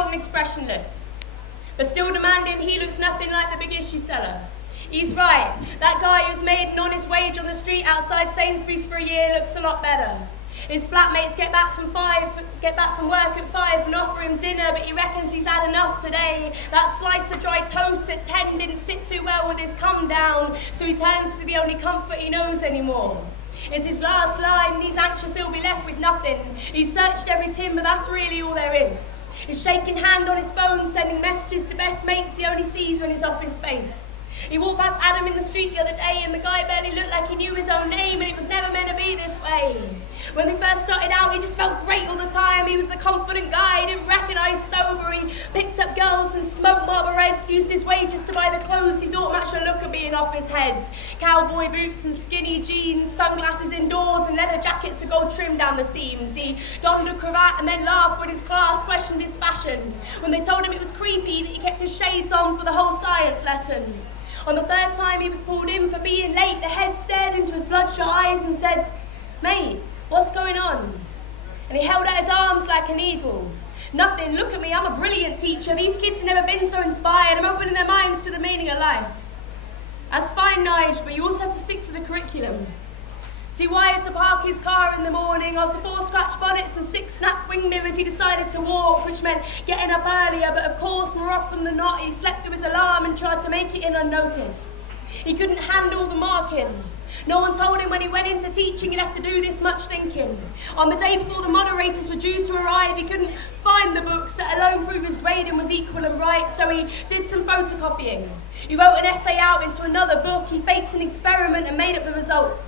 gaunt and expressionless. But still demanding, he looks nothing like the big issue seller. He's right, that guy who's made an honest wage on the street outside Sainsbury's for a year looks a lot better. His flatmates get back from work at 5 and offer him dinner, but he reckons he's had enough today. That slice of dry toast at 10 didn't sit too well with his come down, so he turns to the only comfort he knows anymore. It's his last line, and he's anxious he'll be left with nothing. He's searched every tin, but that's really all there is. His shaking hand on his phone, sending messages to best mates he only sees when he's off his face. He walked past Adam in the street the other day, and the guy barely looked like he knew his own name, and it was never meant to be this way. When they first started out, he just felt great all the time. He was the confident guy, he didn't recognise sober. He picked up girls and smoked Marlboro Reds, used his wages to buy the clothes he thought matched the look of being off his head. Cowboy boots and skinny jeans, sunglasses indoors and leather jackets to gold trim down the seams. He donned a cravat and then laughed when his class questioned his fashion. When they told him it was creepy that he kept his shades on for the whole science lesson. On the third time he was pulled in for being late, the head stared into his bloodshot eyes and said, "Mate, what's going on?" And he held out his arms like an eagle. "Nothing, look at me, I'm a brilliant teacher. These kids have never been so inspired. I'm opening their minds to the meaning of life." That's fine, Nige, but you also have to stick to the curriculum. Too wired to park his car in the morning, after 4 scratched bonnets and 6 snapped wing mirrors, he decided to walk, which meant getting up earlier, but of course, more often than not, he slept through his alarm and tried to make it in unnoticed. He couldn't handle the marking. No one told him when he went into teaching he'd have to do this much thinking. On the day before the moderators were due to arrive, he couldn't find the books that alone proved his grading was equal and right, so he did some photocopying. He wrote an essay out into another book, he faked an experiment and made up the results.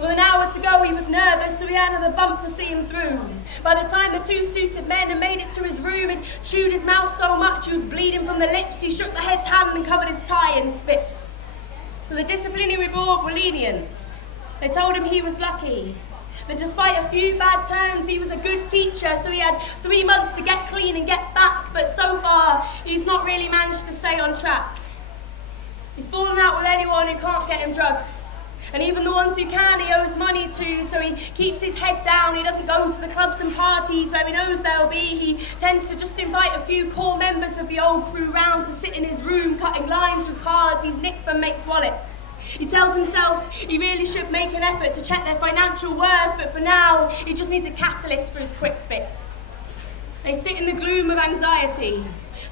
With an hour to go, he was nervous, so he had another bump to see him through. By the time the 2 suited men had made it to his room, he'd chewed his mouth so much he was bleeding from the lips. He shook the head's hand and covered his tie in spits. But the disciplinary board were lenient. They told him he was lucky, that despite a few bad turns, he was a good teacher, so he had 3 months to get clean and get back, but so far, he's not really managed to stay on track. He's fallen out with anyone who can't get him drugs. And even the ones who can, he owes money to, so he keeps his head down. He doesn't go to the clubs and parties where he knows they'll be. He tends to just invite a few core members of the old crew round to sit in his room, cutting lines with cards he's nicked from mates' wallets. He tells himself he really should make an effort to check their financial worth, but for now, he just needs a catalyst for his quick fix. They sit in the gloom of anxiety,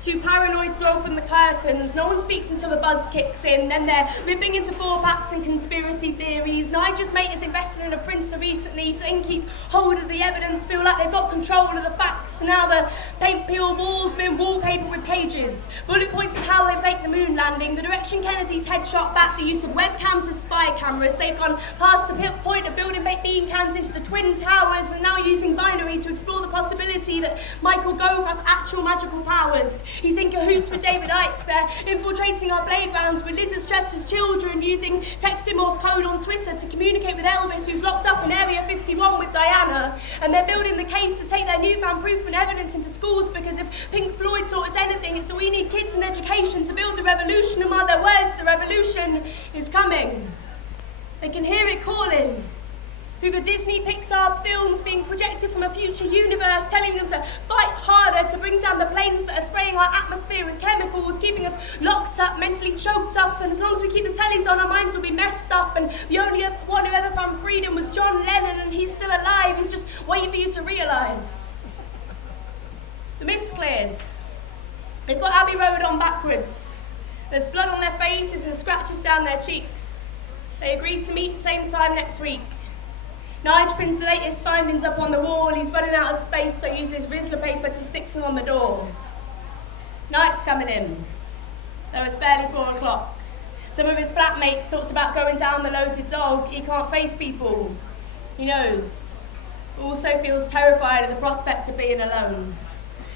too paranoid to open the curtains. No one speaks until the buzz kicks in. Then they're ripping into 4-packs and conspiracy theories. Nigel's mate has invested in a printer recently, so they can keep hold of the evidence, feel like they've got control of the facts. Now the paint-peeled walls been wallpapered with pages, bullet points of how they faked the moon landing, the direction Kennedy's head shot back, the use of webcams as spy cameras. They've gone past the point of building beam cans into the Twin Towers and now using binary to explore the possibility that Michael Gove has actual magical powers. He's in cahoots with David Icke. They're infiltrating our playgrounds with Liz Chester's children, using texting Morse code on Twitter to communicate with Elvis, who's locked up in Area 51 with Diana. And they're building the case to take their newfound proof and evidence into schools, because if Pink Floyd taught us anything, it's that we need kids and education to build the revolution. And by their words, the revolution is coming. They can hear it calling. Through the Disney Pixar films being projected from a future universe, telling them to fight harder to bring down the planes that are spraying our atmosphere with chemicals, keeping us locked up, mentally choked up, and as long as we keep the tellies on, our minds will be messed up. And the only one who ever found freedom was John Lennon, and he's still alive. He's just waiting for you to realise. The mist clears. They've got Abbey Road on backwards. There's blood on their faces and scratches down their cheeks. They agreed to meet same time next week. Nige pins the latest findings up on the wall. He's running out of space, so uses his Rizzler paper to stick them on the door. Night's coming in, though it's barely 4 o'clock. Some of his flatmates talked about going down the loaded dog. He can't face people. He knows. Also feels terrified at the prospect of being alone.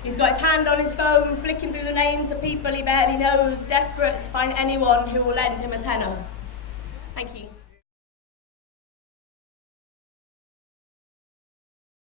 He's got his hand on his phone, flicking through the names of people he barely knows, desperate to find anyone who will lend him a tenner. Thank you.